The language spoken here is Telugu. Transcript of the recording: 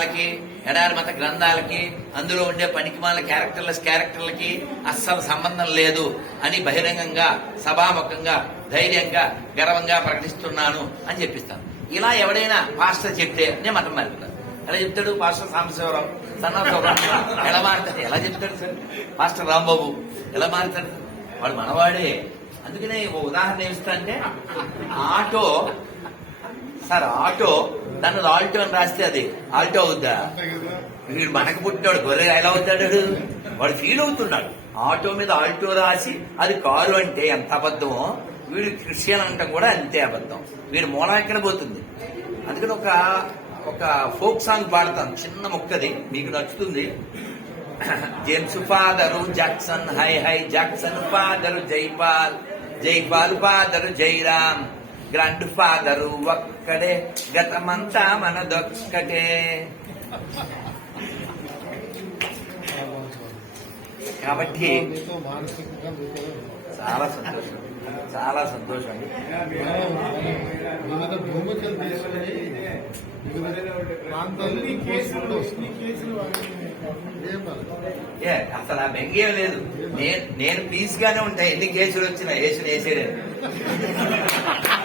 పురాణాలకి ఎడారి మత గ్రంథాలకి అందులో ఉండే పనికిమాల క్యారెక్టర్ల క్యారెక్టర్లకి అస్సలు సంబంధం లేదు అని బహిరంగంగా సభాముఖంగా ధైర్యంగా గర్వంగా ప్రకటిస్తున్నాను అని చెప్పిస్తాను. ఇలా ఎవడైనా పాస్టర్ చెప్తే నేను మతం మారిపోతాను. ఎలా చెప్తాడు పాస్టర్ సాంబశివరావు? సన్నా ఎలా మారుతాడు? ఎలా చెప్తాడు సార్? పాస్టర్ రాంబాబు ఎలా మారుతాడు? వాడు మనవాడే. అందుకనే ఓ ఉదాహరణ ఏమిస్తా అంటే ఆటో సార్ ఆటో దాన్ని ఆల్టో అని రాస్తే అది ఆల్టో అవుద్దా? వీడు మనకు పుట్టాడు గొర్రె ఎలా అవుతాడు వాడు? ఫీల్ అవుతున్నాడు. ఆటో మీద ఆల్టో రాసి అది కారు అంటే ఎంత అబద్ధమో? వీడు క్రిస్టియన్ అంటాం కూడా అంతే అబద్ధం. వీడు మూలం పోతుంది. అందుకని ఒక ఒక ఫోక్ సాంగ్ పాడతాను చిన్న మొక్కది మీకు నచ్చుతుంది. James father Jackson hi hi Jackson father Jaipal Jaipal father Jairam grand father ఒక్కడే గతమంతా మనదొక్కటే. కాబట్టి చాలా సంతోషం. చాలా సంతోషం. అసలు ఆ బెంగేం లేదు. నేను నేను పీస్ గానే ఉంటాయి ఎన్ని కేసులు వచ్చినా వేసిన వేసేయలేదు